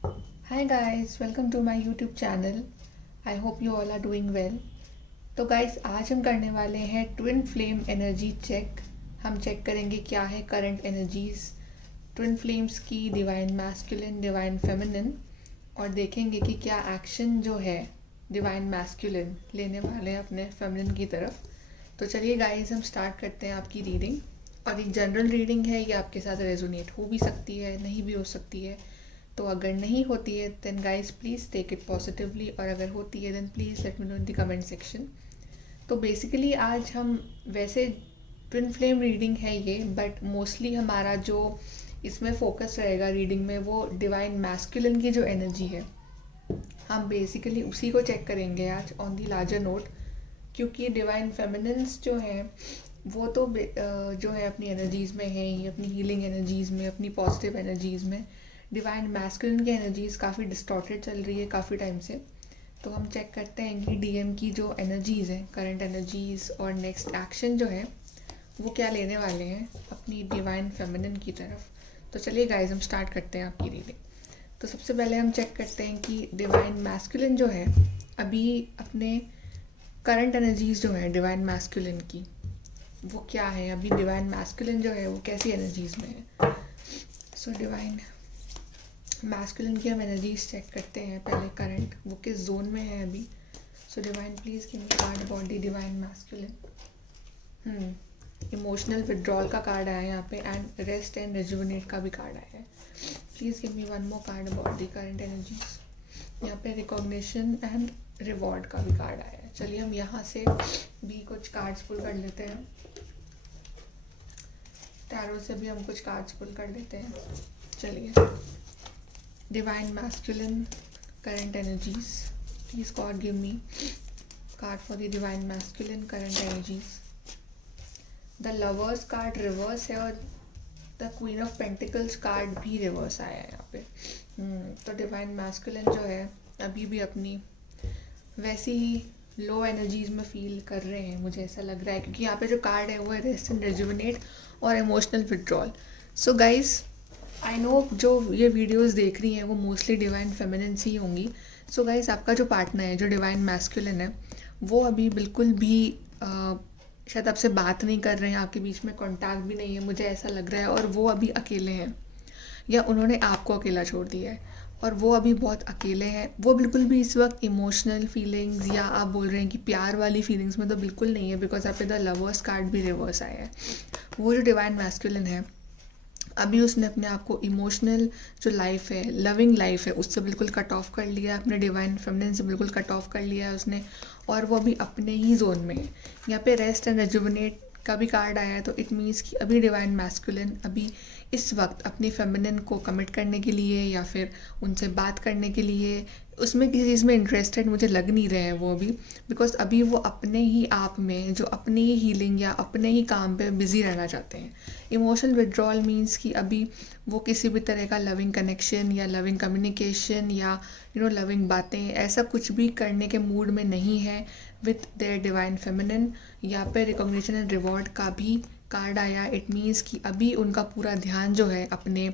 Hi guys, welcome to my YouTube channel. I hope you all are doing well. तो guys आज हम करने वाले हैं ट्विन फ्लेम एनर्जी चेक। हम चेक करेंगे क्या है करंट एनर्जीज ट्विन फ्लेम्स की, डिवाइन मैस्कुलिन, डिवाइन फेमिनिन, और देखेंगे कि क्या एक्शन जो है डिवाइन मैस्कुलिन लेने वाले हैं अपने फेमिनिन की तरफ। तो चलिए गाइस हम स्टार्ट करते हैं आपकी रीडिंग। और एक जनरल रीडिंग है, ये आपके साथ रेजोनेट हो भी सकती है, नहीं भी हो सकती है। तो अगर नहीं होती है then guys please take it positively, और अगर होती है then please let me know in the comment section. तो बेसिकली आज हम वैसे ट्विन फ्लेम रीडिंग है ये, बट मोस्टली हमारा जो इसमें फोकस रहेगा रीडिंग में वो डिवाइन मैस्कुलिन की जो एनर्जी है, हम बेसिकली उसी को चेक करेंगे आज ऑन दी लार्जर नोट। क्योंकि डिवाइन फेमिनिन्स जो हैं वो तो जो है अपनी एनर्जीज़ में है ही, अपनी हीलिंग एनर्जीज़ में, अपनी पॉजिटिव एनर्जीज़ में। डिवाइन मैस्कुलिन की एनर्जीज़ काफ़ी डिस्टॉर्टेड चल रही है काफ़ी टाइम से। तो हम चेक करते हैं कि डीएम की जो एनर्जीज़ हैं, करंट एनर्जीज़, और नेक्स्ट एक्शन जो है वो क्या लेने वाले हैं अपनी डिवाइन फेमिनिन की तरफ। तो चलिए गाइज हम स्टार्ट करते हैं आपकी रीडिंग। तो सबसे पहले हम चेक करते हैं कि डिवाइन मैस्कुलिन जो है अभी अपने करंट एनर्जीज़ जो है डिवाइन मैस्कुलिन की वो क्या है। अभी डिवाइन मैस्कुलिन जो है वो कैसी एनर्जीज़ में है। सो डिवाइन मैस्कुलिन की हम एनर्जीज चेक करते हैं पहले। करंट वो किस जोन में है अभी। So divine please give me card about the divine masculine. Emotional withdrawal का कार्ड आया है यहाँ पे, एंड रेस्ट एंड रिजुविनेट का भी कार्ड आया है। Please give me one more card about the current energies. यहाँ पे रिकॉग्निशन एंड रिवॉर्ड का भी कार्ड आया है। चलिए हम यहाँ से भी कुछ कार्ड्स पुल कर लेते हैं। टैरो से भी हम कुछ कार्ड्स पुल कर लेते हैं। चलिए Divine Masculine current energies. Please God give me card for the Divine Masculine current energies. The Lovers card reverse है, और The Queen of Pentacles card भी reverse आया है यहाँ पे। तो Divine Masculine जो है अभी भी अपनी वैसी ही लो एनर्जीज में फील कर रहे हैं, मुझे ऐसा लग रहा है। क्योंकि यहाँ पे जो कार्ड है वो है रेस्ट एंड रेजुविनेट और emotional withdrawal. So guys I know जो ये वीडियोस देख रही हैं वो मोस्टली डिवाइन फेमिनिन्स ही होंगी। सो गाइस आपका जो पार्टनर है जो डिवाइन मैस्कुलिन है वो अभी बिल्कुल भी शायद आपसे बात नहीं कर रहे हैं, आपके बीच में कांटेक्ट भी नहीं है, मुझे ऐसा लग रहा है। और वो अभी अकेले हैं, या उन्होंने आपको अकेला छोड़ दिया है और वो अभी बहुत अकेले हैं। वो बिल्कुल भी इस वक्त इमोशनल फीलिंग्स या आप बोल रहे हैं कि प्यार वाली फीलिंग्स में तो बिल्कुल नहीं है, बिकॉज आप पे द लवर्स कार्ड भी रिवर्स आया है। वो जो डिवाइन मैस्कुलिन है अभी उसने अपने आप को इमोशनल जो लाइफ है, लविंग लाइफ है, उससे बिल्कुल कट ऑफ कर लिया, अपने डिवाइन फेमिनिन से बिल्कुल कट ऑफ कर लिया है उसने। और वो अभी अपने ही जोन में है। यहाँ पे रेस्ट एंड रेजुविनेट का भी कार्ड आया है, तो इट मीन्स कि अभी डिवाइन मैस्कुलिन अभी इस वक्त अपनी फेमिनिन को कमिट करने के लिए या फिर उनसे बात करने के लिए उसमें किसी चीज़ में इंटरेस्टेड मुझे लग नहीं रहे हैं वो अभी। बिकॉज अभी वो अपने ही आप में जो अपनी ही हीलिंग या अपने ही काम पे बिजी रहना चाहते हैं। इमोशनल विड्रॉल मीन्स कि अभी वो किसी भी तरह का लविंग कनेक्शन या लविंग कम्युनिकेशन या लविंग बातें ऐसा कुछ भी करने के मूड में नहीं है विथ देयर डिवाइन फेमिनिन। यहाँ पे रिकॉग्निशन एंड रिवॉर्ड का भी कार्ड आया। इट मीन्स कि अभी उनका पूरा ध्यान जो है अपने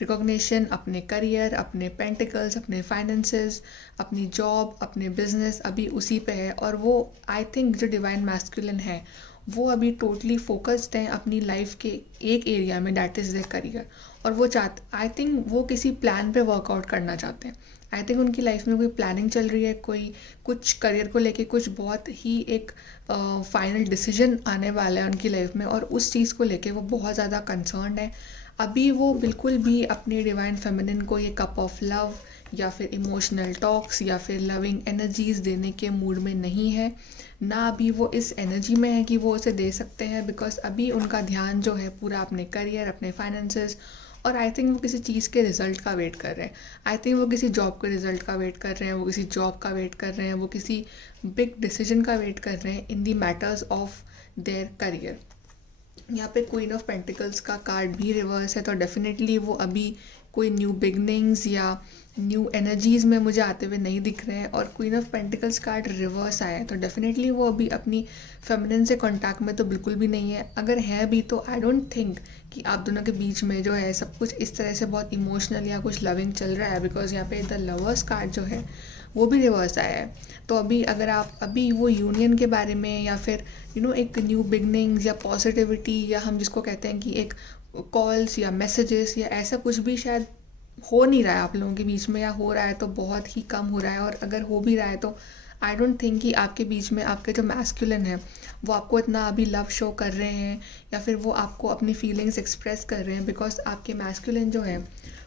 रिकॉग्निशन, अपने करियर, अपने पेंटिकल्स, अपने फाइनेंसेस, अपनी जॉब, अपने बिजनेस, अभी उसी पे है। और वो आई थिंक जो डिवाइन मैस्कुलिन है वो अभी टोटली फोकस्ड हैं अपनी लाइफ के एक एरिया में, डैट इज़ देयर करियर। और वो चाहते, आई थिंक वो किसी प्लान पे वर्कआउट करना चाहते हैं। आई थिंक उनकी लाइफ में कोई प्लानिंग चल रही है, कोई कुछ करियर को लेके कुछ बहुत ही एक फाइनल डिसीजन आने वाला है उनकी लाइफ में, और उस चीज़ को लेके वो बहुत ज़्यादा कंसर्न्ड है। अभी वो बिल्कुल भी अपने डिवाइन फेमिनिन को ये कप ऑफ लव या फिर इमोशनल टॉक्स या फिर लविंग एनर्जीज देने के मूड में नहीं है, ना अभी वो इस एनर्जी में है कि वो उसे दे सकते हैं। बिकॉज अभी उनका ध्यान जो है पूरा अपने करियर, अपने फाइनेंसेस, और आई थिंक वो किसी चीज़ के रिजल्ट का वेट कर रहे हैं। आई थिंक वो किसी जॉब के रिजल्ट का वेट कर रहे हैं, वो किसी जॉब का वेट कर रहे हैं, वो किसी बिग डिसीजन का वेट कर रहे हैं इन दी मैटर्स ऑफ देयर करियर। यहाँ पे क्वीन ऑफ पेंटिकल्स का कार्ड भी रिवर्स है, तो डेफिनेटली वो अभी कोई न्यू बिगनिंग्स या न्यू एनर्जीज़ में मुझे आते हुए नहीं दिख रहे हैं। और queen of pentacles card reverse आया है, तो डेफिनेटली वो अभी अपनी फेमिनिन से कांटेक्ट में तो बिल्कुल भी नहीं है। अगर है भी तो आई डोंट थिंक कि आप दोनों के बीच में जो है सब कुछ इस तरह से बहुत इमोशनल या कुछ लविंग चल रहा है, बिकॉज यहाँ पे द लवर्स कार्ड जो है वो भी रिवर्स आया है। तो अभी अगर आप अभी वो यूनियन के बारे में या फिर एक न्यू बिगनिंग्स या पॉजिटिविटी या हम जिसको कहते हैं कि एक कॉल्स या मैसेजेस या ऐसा कुछ भी शायद हो नहीं रहा है आप लोगों के बीच में, या हो रहा है तो बहुत ही कम हो रहा है। और अगर हो भी रहा है तो आई डोंट थिंक कि आपके बीच में आपके जो मैस्कुलिन है वो आपको इतना अभी लव शो कर रहे हैं या फिर वो आपको अपनी फीलिंग्स एक्सप्रेस कर रहे हैं, बिकॉज आपके मैस्कुलिन जो है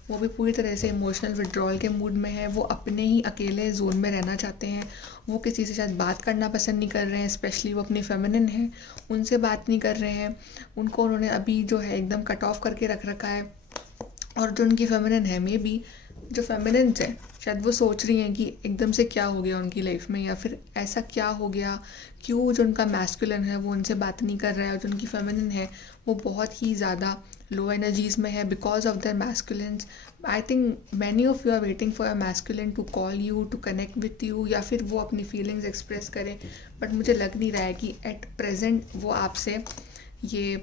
वो भी पूरी तरह से इमोशनल विड्रॉल के मूड में है। वो अपने ही अकेले जोन में रहना चाहते हैं, वो किसी से शायद बात करना पसंद नहीं कर रहे हैं, स्पेशली वो अपनी फेमिनिन है उनसे बात नहीं कर रहे हैं। उनको उन्होंने अभी जो है एकदम कट ऑफ करके रख रखा है। और जो उनकी फेमिनिन है, मे बी जो फेमिनिन है शायद वो सोच रही हैं कि एकदम से क्या हो गया उनकी लाइफ में, या फिर ऐसा क्या हो गया, क्यों जो उनका मैस्कुलिन है वो उनसे बात नहीं कर रहा है, और जो उनकी फेमिनिन है वो बहुत ही ज़्यादा लो एनर्जीज़ में है because of their masculines. I think many of you are waiting for a masculine to call you, to connect with you, या फिर वो अपनी फीलिंग्स एक्सप्रेस करें। बट मुझे लग नहीं रहा है कि एट प्रेजेंट वो आपसे ये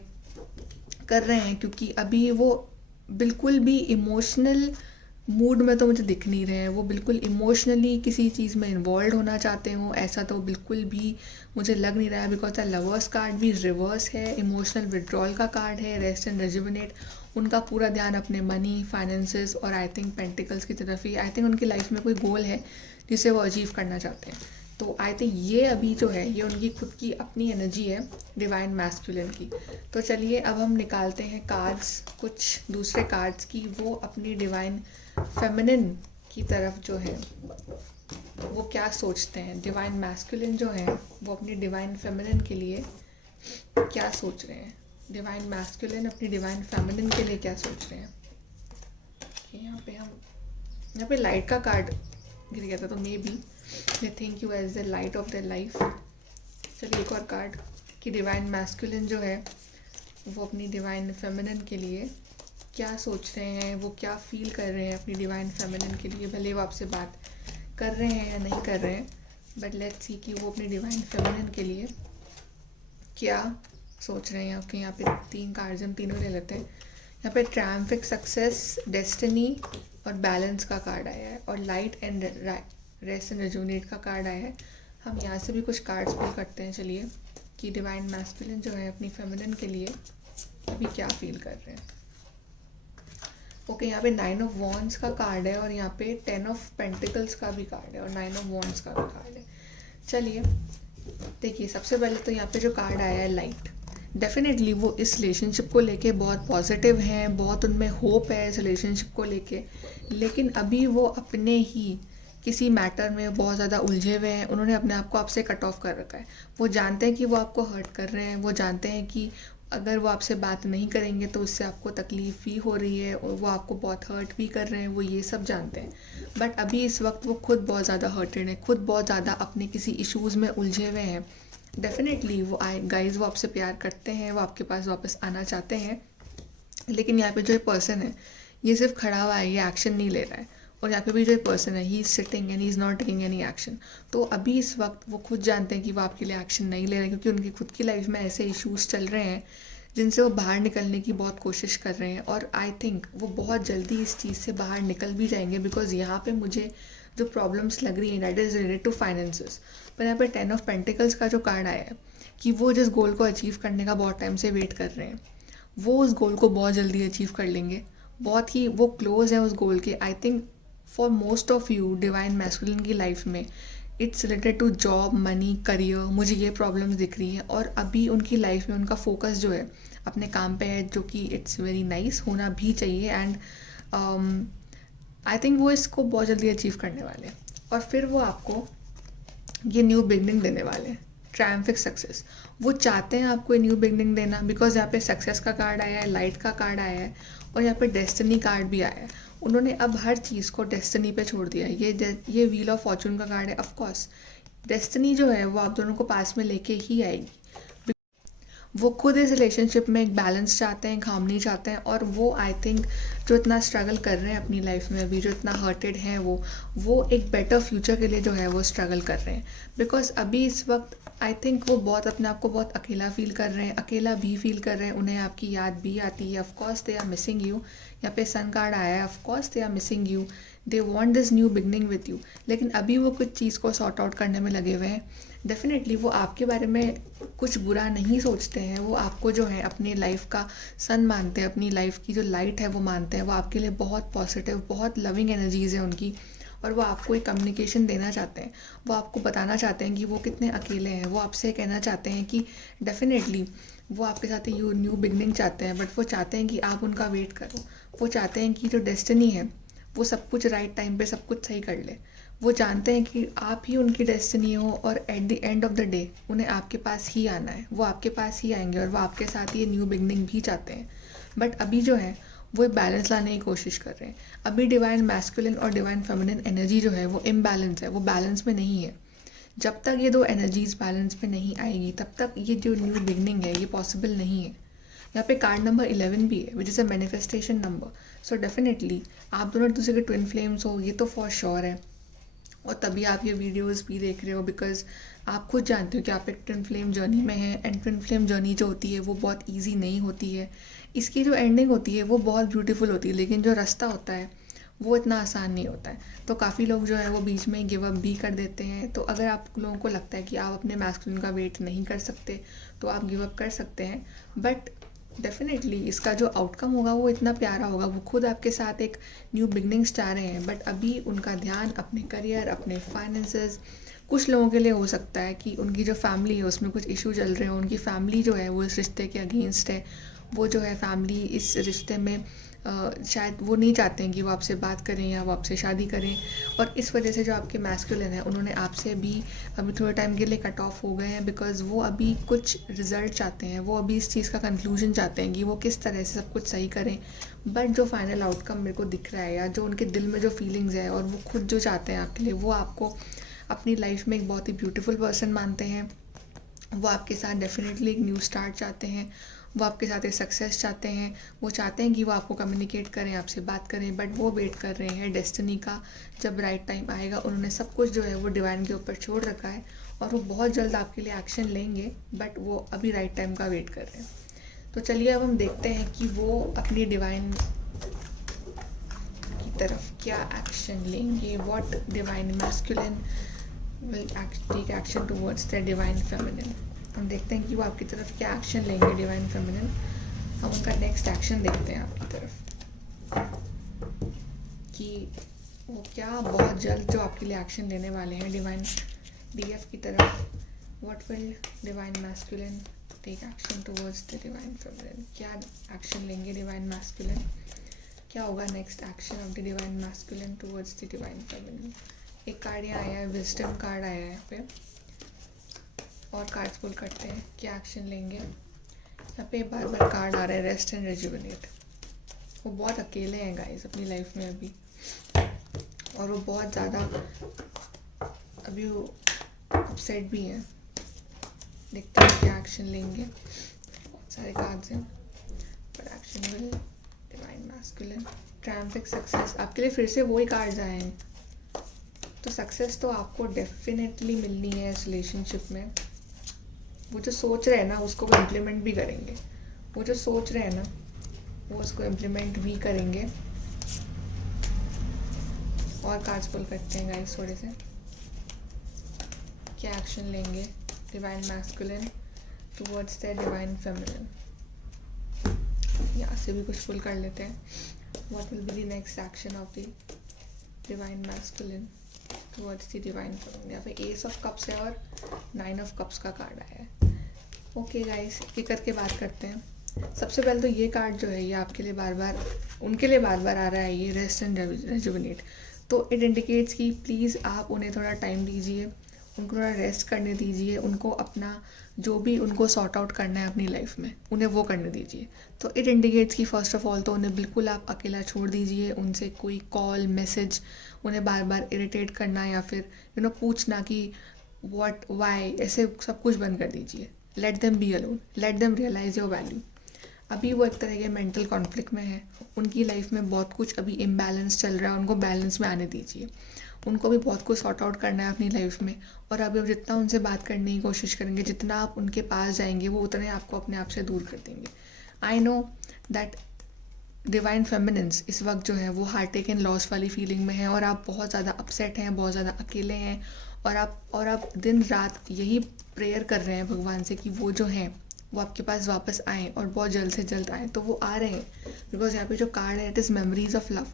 कर रहे हैं, क्योंकि अभी वो बिल्कुल भी इमोशनल मूड में तो मुझे दिख नहीं रहे हैं। वो बिल्कुल इमोशनली किसी चीज़ में इन्वॉल्व होना चाहते हो ऐसा तो बिल्कुल भी मुझे लग नहीं रहा है, बिकॉज द लवर्स कार्ड भी रिवर्स है, इमोशनल विड्रॉल का कार्ड है, रेस्ट एंड रेजुविनेट। उनका पूरा ध्यान अपने मनी, फाइनेंसेस और आई थिंक पेंटिकल्स की तरफ ही। आई थिंक उनकी लाइफ में कोई गोल है जिसे वो अचीव करना चाहते हैं। तो आई थिंक ये अभी जो है ये उनकी खुद की अपनी एनर्जी है डिवाइन मैस्कुलिन की। तो चलिए अब हम निकालते हैं कार्ड्स, कुछ दूसरे कार्ड्स की वो अपनी डिवाइन फेमिनिन की तरफ जो है वो क्या सोचते हैं। डिवाइन मैस्कुलिन जो है वो अपनी डिवाइन फेमिनिन के लिए क्या सोच रहे हैं, डिवाइन मैस्कुलिन अपनी डिवाइन फेमिनिन के लिए क्या सोच रहे हैं। यहाँ पे लाइट का कार्ड गिर गया था, तो maybe they think you as the light of their life. चलिए एक और कार्ड कि डिवाइन मैस्कुलिन जो है वो अपनी डिवाइन फेमिनिन के लिए क्या सोच रहे हैं, वो क्या फील कर रहे हैं अपनी डिवाइन फेमिनिन के लिए। भले वो आपसे बात कर रहे हैं या नहीं कर रहे हैं, बट लेट्स सी कि वो अपनी डिवाइन फेमिनिन के लिए क्या सोच रहे हैं। ओके, यहाँ पे 3 कार्ड्स हम तीनों ले लेते हैं। यहाँ पे ट्रायम्फिक सक्सेस, डेस्टिनी और बैलेंस का कार्ड आया है, और light and rest and resonate का कार्ड आया है। हम यहाँ से भी कुछ कार्ड्स पुल करते हैं चलिए कि डिवाइन मैस्कुलिन जो है अपनी फेमिनिन के लिए अभी क्या फील कर रहे हैं। ओके, यहाँ पे 9 ऑफ वॉन्ड्स का कार्ड है और यहाँ पे 10 ऑफ पेंटिकल्स का भी कार्ड है और 9 ऑफ वॉन्ड्स का भी कार्ड है। चलिए देखिए, सबसे पहले तो यहाँ पे जो कार्ड आया है लाइट, डेफिनेटली वो इस रिलेशनशिप को लेके बहुत पॉजिटिव हैं, बहुत उनमें होप है इस रिलेशनशिप को लेके, लेकिन अभी वो अपने ही किसी मैटर में बहुत ज़्यादा उलझे हुए हैं। उन्होंने अपने आप को आपसे कट ऑफ कर रखा है। वो जानते हैं कि वो आपको हर्ट कर रहे हैं, वो जानते हैं कि अगर वो आपसे बात नहीं करेंगे तो उससे आपको तकलीफ़ भी हो रही है और वो आपको बहुत हर्ट भी कर रहे हैं, वो ये सब जानते हैं। बट अभी इस वक्त वो खुद बहुत ज़्यादा हर्टेड है, खुद बहुत ज़्यादा अपने किसी इश्यूज़ में उलझे हुए हैं। डेफिनेटली वो गाइज वो आपसे प्यार करते हैं, वो आपके पास वापस आना चाहते हैं, लेकिन यहाँ पे जो पर्सन है ये सिर्फ खड़ा हुआ है, ये एक्शन नहीं ले रहा है। और यहाँ पे भी जो पर्सन है he is sitting and he is not taking any action. तो अभी इस वक्त वो खुद जानते हैं कि वो आपके लिए एक्शन नहीं ले रहे, क्योंकि उनकी खुद की लाइफ में ऐसे इश्यूज़ चल रहे हैं जिनसे वो बाहर निकलने की बहुत कोशिश कर रहे हैं। और आई थिंक वो बहुत जल्दी इस चीज़ से बाहर निकल भी जाएंगे, बिकॉज यहाँ पे मुझे जो प्रॉब्लम्स लग रही हैं that is related to finances. पर यहाँ पे 10 ऑफ पेंटिकल्स का जो कार्ड आया है कि वो जिस गोल को अचीव करने का बहुत टाइम से वेट कर रहे हैं, वो उस गोल को बहुत जल्दी अचीव कर लेंगे, बहुत ही वो क्लोज है उस गोल के। I think for most of you divine masculine की लाइफ में it's related to job, money, career, मुझे ये प्रॉब्लम्स दिख रही हैं। और अभी उनकी लाइफ में उनका फोकस जो है अपने काम पे है, जो कि इट्स वेरी नाइस, होना भी चाहिए। एंड आई थिंक वो इसको बहुत जल्दी अचीव करने वाले हैं और फिर वो आपको ये न्यू बिगनिंग देने वाले हैं, ट्रायम्फिक सक्सेस। वो चाहते हैं आपको ये न्यू बिगनिंग देना, बिकॉज यहाँ पे सक्सेस का कार्ड आया है, लाइट का कार्ड आया है और यहाँ पे डेस्टिनी कार्ड भी आया है। उन्होंने अब हर चीज़ को डेस्टिनी पे छोड़ दिया है। ये व्हील ऑफ फॉर्चून का कार्ड है। ऑफ कोर्स डेस्टिनी जो है वो आप दोनों को पास में लेके ही आएगी। वो खुद इस रिलेशनशिप में एक बैलेंस चाहते हैं, एक हार्मनी चाहते हैं, और वो आई थिंक जो इतना स्ट्रगल कर रहे हैं अपनी लाइफ में अभी, जो इतना हर्टेड हैं वो एक बेटर फ्यूचर के लिए जो है वो स्ट्रगल कर रहे हैं। बिकॉज अभी इस वक्त आई थिंक वो बहुत अपने आप को बहुत अकेला फील कर रहे हैं, अकेला भी फील कर रहे हैं, उन्हें आपकी याद भी आती है। Of course they are missing you. यहाँ पे सन कार्ड आया है, of course they are missing you, they want this new beginning with you. लेकिन अभी वो कुछ चीज़ को सॉर्ट आउट करने में लगे हुए हैं। डेफिनेटली वो आपके बारे में कुछ बुरा नहीं सोचते हैं, वो आपको जो है अपनी लाइफ का सन मानते हैं, अपनी लाइफ की जो लाइट है वो मानते हैं। वो आपके लिए बहुत पॉजिटिव, बहुत लविंग एनर्जीज़ है उनकी, और वो आपको एक कम्युनिकेशन देना चाहते हैं। वो आपको बताना चाहते हैं कि वो कितने अकेले हैं। वो आपसे कहना चाहते हैं कि डेफिनेटली वो आपके साथ यू न्यू बिगनिंग चाहते हैं, बट वो चाहते हैं कि आप उनका वेट करो। वो चाहते हैं कि जो डेस्टिनी है वो सब कुछ राइट टाइम पे सब कुछ सही कर ले। वो जानते हैं कि आप ही उनकी डेस्टिनी हो, और at the end of the day उन्हें आपके पास ही आना है। वो आपके पास ही आएंगे और वो आपके साथ ये न्यू बिगनिंग भी चाहते हैं। बट अभी जो है वो एक बैलेंस लाने की कोशिश कर रहे हैं। अभी डिवाइन मैस्कुलिन और डिवाइन फेमिनिन एनर्जी जो है वो इम्बैलेंस है, वो बैलेंस में नहीं है। जब तक ये दो एनर्जीज बैलेंस में नहीं आएगी तब तक ये जो न्यू बिगनिंग है ये पॉसिबल नहीं है। यहाँ पे कार्ड नंबर 11 भी है, which is a manifestation number. So definitely आप दोनों एक दूसरे के ट्विन फ्लेम्स हो, ये तो फॉर श्योर है। और तभी आप ये वीडियोस भी देख रहे हो, बिकॉज आप खुद जानते हो कि आप एक ट्विन फ्लेम जर्नी में हैं। एंड ट्विन फ्लेम जर्नी जो होती है वो बहुत इजी नहीं होती है। इसकी जो एंडिंग होती है वो बहुत ब्यूटीफुल होती है, लेकिन जो रास्ता होता है वो इतना आसान नहीं होता है। तो काफ़ी लोग जो है वो बीच में ही गिव अप भी कर देते हैं। तो अगर आप लोगों को लगता है कि आप अपने मैस्कुलिन का वेट नहीं कर सकते तो आप गिव अप कर सकते हैं। बट डेफिनेटली इसका जो आउटकम होगा वो इतना प्यारा होगा। वो खुद आपके साथ एक न्यू बिगनिंग्स चाह रहे हैं, बट अभी उनका ध्यान अपने करियर, अपने फाइनेंसेस, कुछ लोगों के लिए हो सकता है कि उनकी जो फैमिली है उसमें कुछ इशू चल रहे हो। उनकी फैमिली जो है वो इस रिश्ते के अगेंस्ट है। वो जो है फैमिली इस रिश्ते में शायद वो नहीं चाहते हैं कि वो आपसे बात करें या वो आपसे शादी करें। और इस वजह से जो आपके मैस्कुलिन है उन्होंने आपसे भी अभी थोड़े टाइम के लिए कट ऑफ हो गए हैं, बिकॉज वो अभी कुछ रिजल्ट चाहते हैं। वो अभी इस चीज़ का कंक्लूजन चाहते हैं कि वो किस तरह से सब कुछ सही करें। बट जो फाइनल आउटकम मेरे को दिख रहा है, या जो उनके दिल में जो फीलिंग्स है और वो खुद जो चाहते हैं आपके लिए, वो आपको अपनी लाइफ में एक बहुत ही ब्यूटीफुल पर्सन मानते हैं। वो आपके साथ डेफिनेटली एक न्यू स्टार्ट चाहते हैं। वो आपके साथ एक सक्सेस चाहते हैं। वो चाहते हैं कि वो आपको कम्युनिकेट करें, आपसे बात करें, बट वो वेट कर रहे हैं डेस्टिनी का। जब राइट टाइम आएगा उन्होंने सब कुछ जो है वो डिवाइन के ऊपर छोड़ रखा है, और वो बहुत जल्द आपके लिए एक्शन लेंगे, बट वो अभी राइट टाइम का वेट कर रहे हैं। तो चलिए अब हम देखते हैं कि वो अपनी डिवाइन की तरफ क्या एक्शन लेंगे। What divine masculine will take action towards the divine feminine. हम देखते हैं कि वो आपकी तरफ क्या एक्शन लेंगे डिवाइन फेमिनिन। हम उनका नेक्स्ट एक्शन देखते हैं आपकी तरफ कि वो क्या बहुत जल्द जो आपके लिए एक्शन लेने वाले हैं डिवाइन डीएफ की तरफ। What will divine masculine take action towards the divine feminine. क्या एक्शन लेंगे डिवाइन मैस्कुलिन, क्या होगा next action of the divine masculine towards the divine feminine. एक कार्ड यहाँ आया है, विजडम कार्ड आया है यहाँ पे, और कार्ड्स पुल करते हैं क्या एक्शन लेंगे। यहाँ पे बार बार कार्ड आ रहा है रेस्ट एंड रेजुविनेट। वो बहुत अकेले हैं गाइस अपनी लाइफ में अभी, और वो बहुत ज़्यादा अभी वो अपसेट भी हैं। देखते हैं क्या एक्शन लेंगे। बहुत सारे कार्ड्स हैं, पर action will divine masculine triumphic success. आपके लिए फिर से वही कार्ड्स आए हैं। तो सक्सेस तो आपको डेफिनेटली मिलनी है इस रिलेशनशिप में। वो जो सोच रहे हैं ना उसको वो इम्प्लीमेंट भी करेंगे। वो जो सोच रहे हैं ना वो उसको इम्प्लीमेंट भी करेंगे। और कार्ड्स पुल करते हैं गाइस थोड़े से, क्या एक्शन लेंगे divine masculine towards the divine feminine. यहाँ से भी कुछ पुल कर लेते हैं। What will be the next action of the divine masculine towards the divine feminine. यहाँ पे एस ऑफ कप्स है और 9 ऑफ कप्स का कार्ड आया है। ओके गाइस, एक करके बात करते हैं। सबसे पहले तो ये कार्ड जो है ये आपके लिए बार बार, उनके लिए बार बार आ रहा है, ये रेस्ट एंड रेजुविनेट। तो इट इंडिकेट्स कि प्लीज़ आप उन्हें थोड़ा टाइम दीजिए, उनको थोड़ा रेस्ट करने दीजिए, उनको अपना जो भी उनको सॉर्ट आउट करना है अपनी लाइफ में उन्हें वो करने दीजिए। तो इट इंडिकेट्स कि फ़र्स्ट ऑफ ऑल तो उन्हें बिल्कुल आप अकेला छोड़ दीजिए। उनसे कोई कॉल मैसेज उन्हें बार बार इरिटेट करना या फिर पूछना कि व्हाट वाई, ऐसे सब कुछ बंद कर दीजिए। Let them be alone, let them realise your value. अभी वो एक तरह के मेंटल कॉन्फ्लिक्ट में है, उनकी लाइफ में बहुत कुछ अभी इम्बैलेंस चल रहा है, उनको बैलेंस में आने दीजिए। उनको भी बहुत कुछ सॉर्ट आउट करना है अपनी लाइफ में, और अभी आप जितना उनसे बात करने की कोशिश करेंगे, जितना आप उनके पास जाएंगे, वो उतने आपको अपने आप से दूर कर देंगे। I know that divine feminines इस वक्त जो है वो हार्ट टेक एंड लॉस वाली फीलिंग में है, और आप बहुत ज़्यादा अपसेट हैं, बहुत ज़्यादा अकेले हैं, और आप दिन रात यही प्रेयर कर रहे हैं भगवान से कि वो जो हैं वो आपके पास वापस आएँ, और बहुत जल्द से जल्द आएँ। तो वो आ रहे हैं, बिकॉज यहाँ पे जो कार्ड है it is memories of love.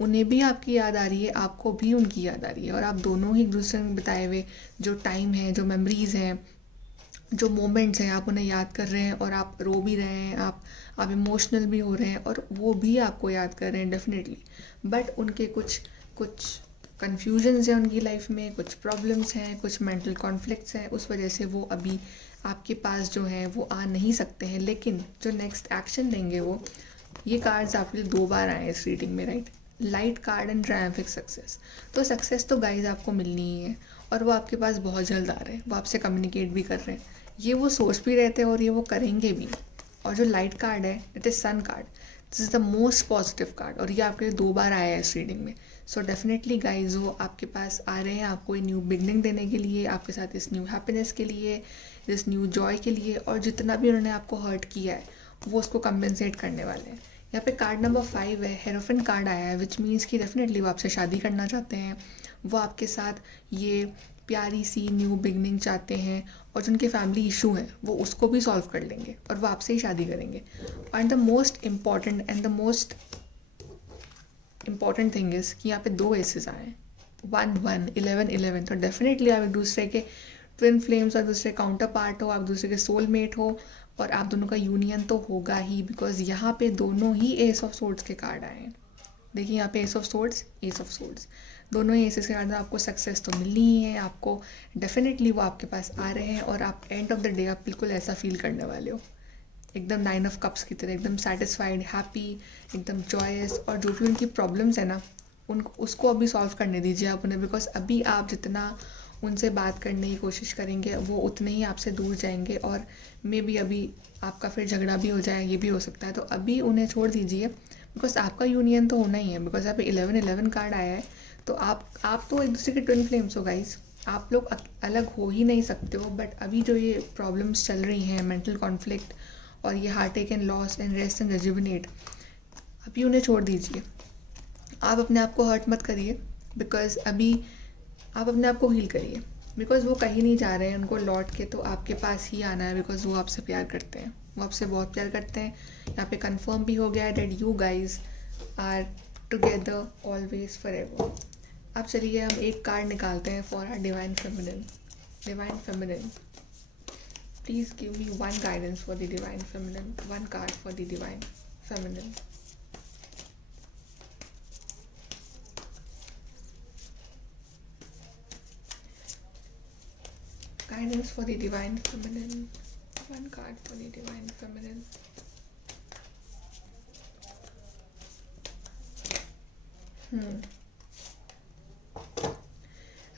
उन्हें भी आपकी याद आ रही है, आपको भी उनकी याद आ रही है, और आप दोनों ही एक दूसरे में बिताए हुए जो टाइम है, जो मेमोरीज़ हैं, जो मोमेंट्स हैं, आप उन्हें याद कर रहे हैं, और आप रो भी रहे हैं, आप इमोशनल भी हो रहे हैं, और वो भी आपको याद कर रहे हैं डेफिनेटली। बट उनके कुछ कुछ कन्फ्यूजन्स हैं उनकी लाइफ में, कुछ प्रॉब्लम्स हैं, कुछ मेंटल कॉन्फ्लिक्ट्स हैं, उस वजह से वो अभी आपके पास जो हैं वो आ नहीं सकते हैं। लेकिन जो नेक्स्ट एक्शन लेंगे वो, ये कार्ड्स आपके लिए 2 बार आए हैं इस रीडिंग में, right? Light card and triumphic success. तो सक्सेस तो गाइज आपको मिलनी ही है, और वो आपके पास बहुत जल्द आ रहे हैं, वो आपसे कम्युनिकेट भी कर रहे हैं, ये वो सोच भी रहते हैं, और ये वो करेंगे भी। और जो लाइट कार्ड है it is sun card, this is the most positive card, और ये आपके लिए 2 बार आया है इस रीडिंग में। सो डेफिनेटली गाइज वो आपके पास आ रहे हैं आपको एक न्यू बिगनिंग देने के लिए, आपके साथ इस न्यू हैप्पीनेस के लिए, इस न्यू जॉय के लिए, और जितना भी उन्होंने आपको हर्ट किया है वो उसको कम्पेंसेट करने वाले हैं। यहाँ पे कार्ड नंबर 5 है, हेरोफिन कार्ड आया है, विच मीन्स कि डेफिनेटली वो आपसे शादी करना चाहते हैं, वो आपके साथ ये प्यारी सी न्यू बिगनिंग चाहते हैं, और जो उनके फैमिली इशू हैं वो उसको भी सॉल्व कर लेंगे, और वो आपसे ही शादी करेंगे। And the most important thing is कि यहाँ पे 2 एसेस आए हैं, 1 1 11 11। तो डेफिनेटली आप एक दूसरे के ट्विन फ्लेम्स, और दूसरे काउंटर पार्ट हो, आप दूसरे के सोलमेट हो, और आप दोनों का यूनियन तो होगा ही, बिकॉज यहाँ पे दोनों ही एस ऑफ सोर्ड्स के कार्ड आए हैं। देखिए यहाँ पे एस ऑफ सोर्ड्स, दोनों ही एसेस के कार्ड में आपको सक्सेस तो मिलनी ही है, आपको डेफिनेटली वो आपके पास आ रहे हैं, और आप एंड ऑफ द डे आप बिल्कुल ऐसा फील करने वाले हो, एकदम 9 ऑफ कप्स की तरह, एकदम सेटिस्फाइड, हैप्पी, एकदम जॉयस। और जो भी उनकी प्रॉब्लम्स है ना, उसको अभी सॉल्व करने दीजिए आप उन्हें, बिकॉज अभी आप जितना उनसे बात करने की कोशिश करेंगे वो उतने ही आपसे दूर जाएंगे, और मे बी अभी आपका फिर झगड़ा भी हो जाए, ये भी हो सकता है। तो अभी उन्हें छोड़ दीजिए, बिकॉज आपका यूनियन तो होना ही है, बिकॉज यहाँ पे 11 11 कार्ड आया है। तो आप तो एक दूसरे के ट्विन फ्लेम्स हो गाइस, आप लोग अलग हो ही नहीं सकते हो। बट अभी जो ये प्रॉब्लम्स चल रही हैं, मेंटल कॉन्फ्लिक्ट, और ये heartache and loss and rest and rejuvenate, अभी उन्हें छोड़ दीजिए। आप अपने आप को हर्ट मत करिए, बिकॉज अभी आप अपने आप को हील करिए, बिकॉज वो कहीं नहीं जा रहे हैं, उनको लौट के तो आपके पास ही आना है, बिकॉज वो आपसे प्यार करते हैं, वो आपसे बहुत प्यार करते हैं। यहाँ पे कंफर्म भी हो गया है that you guys are together always forever. अब चलिए हम एक कार्ड निकालते हैं for our divine feminine. Please give me one guidance for the divine feminine, one card for the divine feminine. Guidance for the divine feminine, one card for the divine feminine.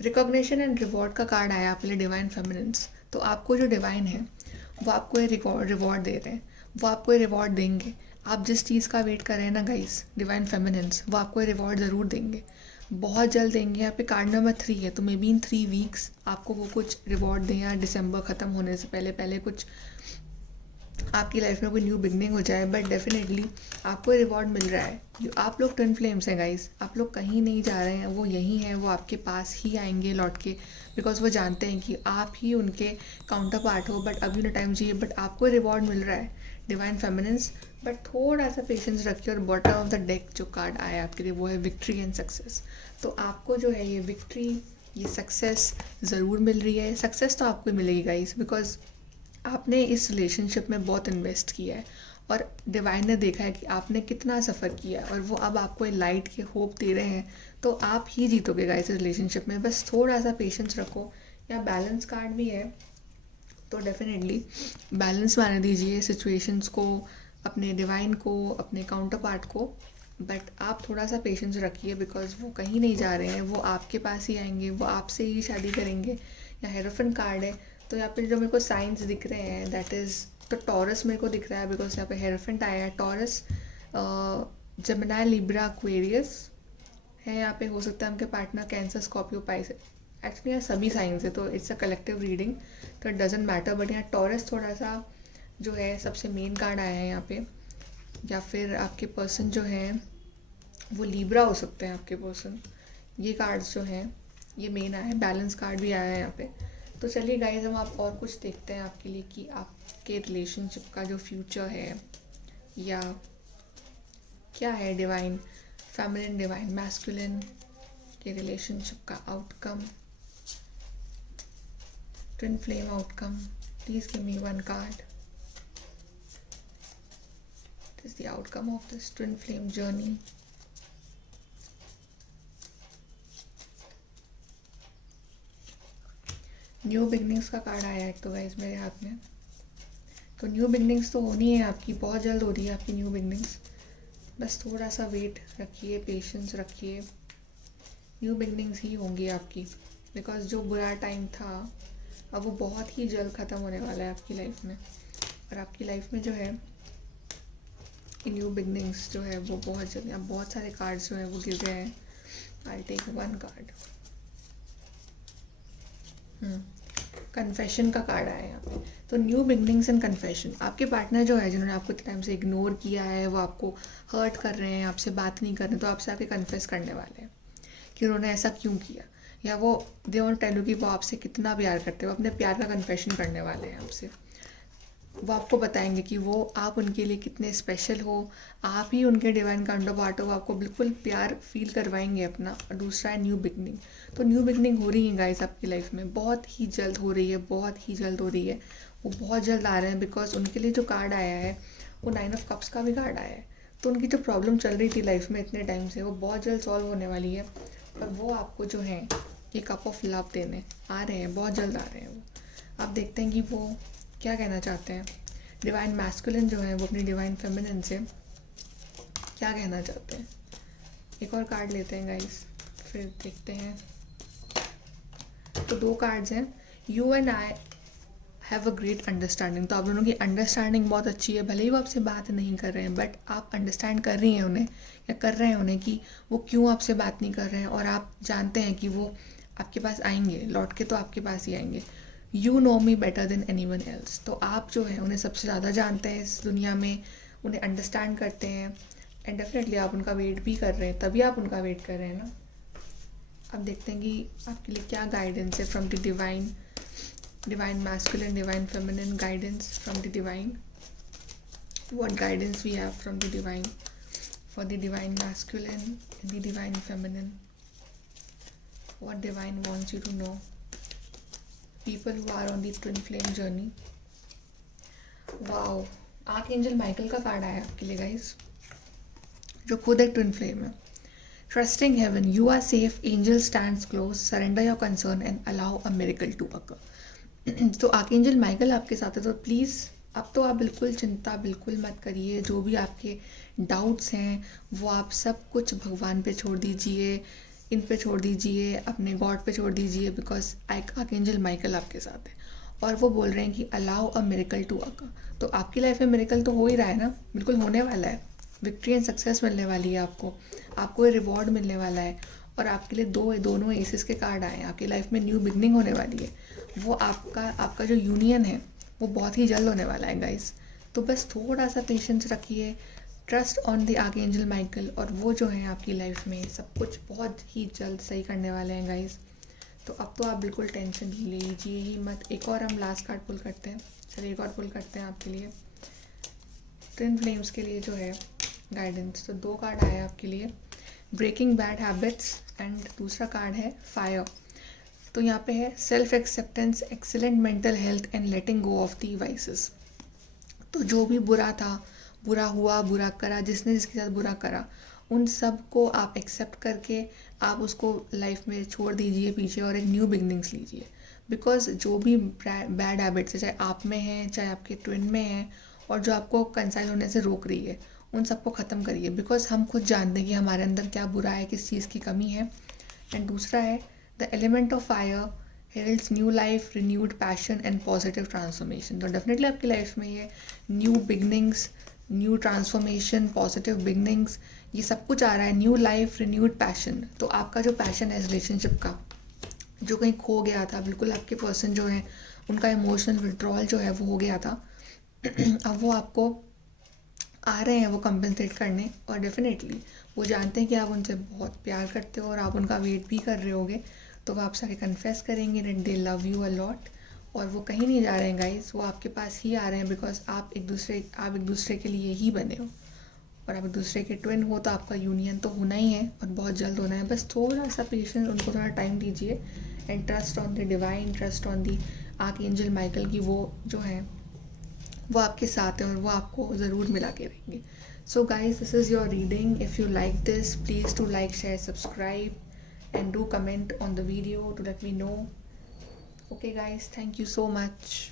Recognition and reward का card आया आपके लिए divine feminines. तो आपको जो divine है वो आपको ये रिवॉर्ड दे रहे हैं, वो आपको ये रिवॉर्ड देंगे। आप जिस चीज़ का वेट कर रहे हैं ना गाइस, डिवाइन फेमिनिन्स वो आपको ये रिवॉर्ड ज़रूर देंगे, बहुत जल्द देंगे। यहाँ पे कार्ड नंबर 3 है, तो मे बी इन 3 वीक्स आपको वो कुछ रिवॉर्ड दें, या दिसंबर ख़त्म होने से पहले कुछ आपकी लाइफ में कोई न्यू बिगनिंग हो जाए। बट डेफिनेटली आपको रिवॉर्ड मिल रहा है। आप लोग ट्विन फ्लेम्स हैं गाइस, आप लोग कहीं नहीं जा रहे हैं, वो यहीं हैं, वो आपके पास ही आएंगे लौट के, बिकॉज वो जानते हैं कि आप ही उनके काउंटर पार्ट हो। बट अभी उन्हें टाइम चाहिए, बट आपको रिवॉर्ड मिल रहा है डिवाइन फेमिनिन्स। बट थोड़ा सा पेशेंस रखिए। और बॉटम ऑफ द डेक जो कार्ड आया आपके लिए वो है विक्ट्री एंड सक्सेस। तो आपको जो है ये विक्ट्री, ये सक्सेस ज़रूर मिल रही है। सक्सेस तो आपको मिलेगी गाइस, बिकॉज आपने इस रिलेशनशिप में बहुत इन्वेस्ट किया है, और डिवाइन ने देखा है कि आपने कितना सफ़र किया है, और वो अब आपको लाइट के होप दे रहे हैं। तो आप ही जीतोगे गाइस इस रिलेशनशिप में, बस थोड़ा सा पेशेंस रखो। या बैलेंस कार्ड भी है, तो डेफिनेटली बैलेंस में आने दीजिए सिचुएशंस को, अपने डिवाइन को, अपने काउंटर पार्ट को। बट आप थोड़ा सा पेशेंस रखिए, बिकॉज वो कहीं नहीं जा रहे हैं, वो आपके पास ही आएंगे, वो आपसे ही शादी करेंगे। या हेरोफिन कार्ड है, तो यहाँ पे जो मेरे को साइंस दिख रहे हैं दैट इज़ तो टॉरस मेरे को दिख रहा है बिकॉज यहाँ पे हेरोफेंट आया है। टॉरस, जेमिनी, लिब्रा, एक्वेरियस है यहाँ पे। हो सकता है उनके partner cancer, Scorpio, Pisces. Actually यहाँ सभी साइंस है तो इट्स अ कलेक्टिव रीडिंग, तो इट डजेंट मैटर। बट यहाँ टॉरस थोड़ा सा जो है सबसे मेन कार्ड आया है यहाँ पे। या फिर आपके पर्सन जो हैं वो लिब्रा हो सकते हैं आपके पर्सन। ये कार्ड्स जो हैं ये मेन आया है। बैलेंस कार्ड भी आया है यहाँ पे। तो चलिए गाइस, हम आप और कुछ देखते हैं आपके लिए कि आपके रिलेशनशिप का जो फ्यूचर है या क्या है डिवाइन फेमिनिन, डिवाइन मैस्कुलिन के रिलेशनशिप का outcome, twin flame outcome. Please give me one card. What is the outcome of this twin flame journey? New beginnings का कार्ड आया है तो गाइस मेरे हाथ में। तो न्यू बिगनिंग्स तो होनी है आपकी, बहुत जल्द हो रही है आपकी न्यू बिगनिंग्स। बस थोड़ा सा वेट रखिए, पेशेंस रखिए, न्यू बिगनिंग्स ही होंगी आपकी। बिकॉज जो बुरा टाइम था अब वो बहुत ही जल्द ख़त्म होने वाला है आपकी लाइफ में। और आपकी लाइफ में जो है न्यू बिगनिंग्स जो है वो बहुत जल्दी। अब बहुत सारे कार्ड्स जो हैं वो गिर गए हैं। I take one card. Confession का कार्ड आया है यहाँ पे। तो न्यू बिगनिंग्स एंड कन्फेशन। आपके पार्टनर जो है जिन्होंने आपको इतने टाइम से इग्नोर किया है, वो आपको हर्ट कर रहे हैं, आपसे बात नहीं कर रहे, तो आपसे आके कन्फेस करने वाले हैं कि उन्होंने ऐसा क्यों किया। या वो दे वांट टेल यू कि वो आपसे कितना प्यार करते हैं। वो अपने प्यार का कन्फेशन करने वाले हैं आपसे। वो आपको बताएंगे कि वो आप उनके लिए कितने स्पेशल हो, आप ही उनके डिवाइन काउंटर पार्ट हो। आपको बिल्कुल प्यार फील करवाएंगे अपना। और दूसरा है न्यू बिगनिंग। तो न्यू बिगनिंग हो रही है गाइस आपकी लाइफ में, बहुत ही जल्द हो रही है, बहुत ही जल्द हो रही है। वो बहुत जल्द आ रहे हैं बिकॉज उनके लिए जो कार्ड आया है वो 9 ऑफ कप्स का भी कार्ड आया है। तो उनकी जो प्रॉब्लम चल रही थी लाइफ में इतने टाइम से, वो बहुत जल्द सॉल्व होने वाली है। और वो आपको जो है ये कप ऑफ लव देने आ रहे हैं, बहुत जल्द आ रहे हैं वो। आप देखते हैं कि वो क्या कहना चाहते हैं। डिवाइन मैस्कुलिन जो है वो अपनी डिवाइन फेमिनिन से क्या कहना चाहते हैं। एक और कार्ड लेते हैं गाइस, फिर देखते हैं। तो 2 कार्ड्स हैं। You and I have a great understanding. तो आप दोनों की अंडरस्टैंडिंग बहुत अच्छी है। भले ही वो आपसे बात नहीं कर रहे हैं बट आप अंडरस्टैंड कर रही हैं उन्हें, या कर रहे हैं उन्हें कि वो क्यों आपसे बात नहीं कर रहे हैं। और आप जानते हैं कि वो आपके पास आएंगे, लौट के तो आपके पास ही आएंगे। You know me better than any one else. तो आप जो है उन्हें सबसे ज़्यादा जानते हैं इस दुनिया में, उन्हें अंडरस्टैंड करते हैं। एंड डेफिनेटली आप उनका वेट भी कर रहे हैं, तभी आप उनका वेट कर रहे हैं ना। अब देखते हैं कि आपके लिए क्या गाइडेंस है from the divine masculine, divine feminine guidance from the divine. What guidance we have from the divine for the divine masculine and the divine feminine. What divine wants you to know, people who are on the twin flame journey. Wow, archangel Michael का card आया आपके लिए guys, जो खुद एक twin flame है। Trusting heaven, you are safe, angel stands close, surrender your concern and allow a miracle to occur. तो archangel Michael आपके साथ है। तो प्लीज़ अब तो आप बिल्कुल चिंता बिल्कुल मत करिए। जो भी आपके डाउट्स हैं वो आप सब कुछ भगवान पे छोड़ दीजिए, इन पे छोड़ दीजिए, अपने गॉड पे छोड़ दीजिए। बिकॉज आर्कएंजल माइकल आपके साथ है और वो बोल रहे हैं कि allow a miracle to occur. तो आपकी लाइफ में मिरेकल तो हो ही रहा है ना, बिल्कुल होने वाला है। विक्ट्री एंड सक्सेस मिलने वाली है आपको ये रिवॉर्ड मिलने वाला है। और आपके लिए दोनों एसेस के कार्ड आए हैं। आपकी लाइफ में न्यू बिगनिंग होने वाली है। वो आपका जो यूनियन है वो बहुत ही जल्द होने वाला है गाइस। तो बस थोड़ा सा पेशेंस रखिए, trust on the archangel Michael, और वो जो है आपकी लाइफ में सब कुछ बहुत ही जल्द सही करने वाले हैं गाइस। तो अब तो आप बिल्कुल टेंशन लीजिए ही मत। एक और हम लास्ट कार्ड पुल करते हैं। चलिए एक और पुल करते हैं आपके लिए ट्विन फ्लेम्स के लिए जो है गाइडेंस। तो 2 कार्ड आए आपके लिए, ब्रेकिंग बैड हैबिट्स एंड दूसरा कार्ड है फायर। तो यहाँ पे है self acceptance, excellent mental health and letting go of the vices. तो जो भी बुरा था, बुरा हुआ, बुरा करा, जिसने जिसके साथ बुरा करा, उन सब को आप एक्सेप्ट करके आप उसको लाइफ में छोड़ दीजिए पीछे और एक न्यू बिगनिंग्स लीजिए। बिकॉज जो भी बैड हैबिट्स है, चाहे आप में हैं चाहे आपके ट्विन में हैं, और जो आपको कंसाइल होने से रोक रही है, उन सबको ख़त्म करिए। बिकॉज हम खुद जानते हैं कि हमारे अंदर क्या बुरा है, किस चीज़ की कमी है। एंड दूसरा है the element of fire heals new life, renewed passion and positive transformation. तो डेफिनेटली आपकी लाइफ में ये new beginnings, new transformation, positive beginnings, ये सब कुछ आ रहा है। New life, renewed passion. तो आपका जो पैशन है रिलेशनशिप का, जो कहीं खो गया था, बिल्कुल आपके पर्सन जो है उनका इमोशनल विड्रॉल जो है वो हो गया था, अब वो आपको आ रहे हैं वो कंपनसेट करने। और डेफिनेटली वो जानते हैं कि आप उनसे बहुत प्यार करते हो और आप उनका वेट भी कर रहे होगे, तो वो आपसे आके कन्फेस करेंगे that they love you a lot. और वो कहीं नहीं जा रहे हैं गाइस, वो आपके पास ही आ रहे हैं, बिकॉज आप एक दूसरे के लिए ही बने हो, और आप एक दूसरे के ट्विन हो, तो आपका यूनियन तो होना ही है और बहुत जल्द होना है। बस थोड़ा सा पेशेंस, उनको थोड़ा टाइम दीजिए and trust on the divine, trust on the archangel Michael की वो जो है वो आपके साथ है और वो आपको ज़रूर मिला के रहेंगे। So guys, this is your reading. If you like this, please to like, share, subscribe and do comment on the video to let me know. Okay guys, thank you so much.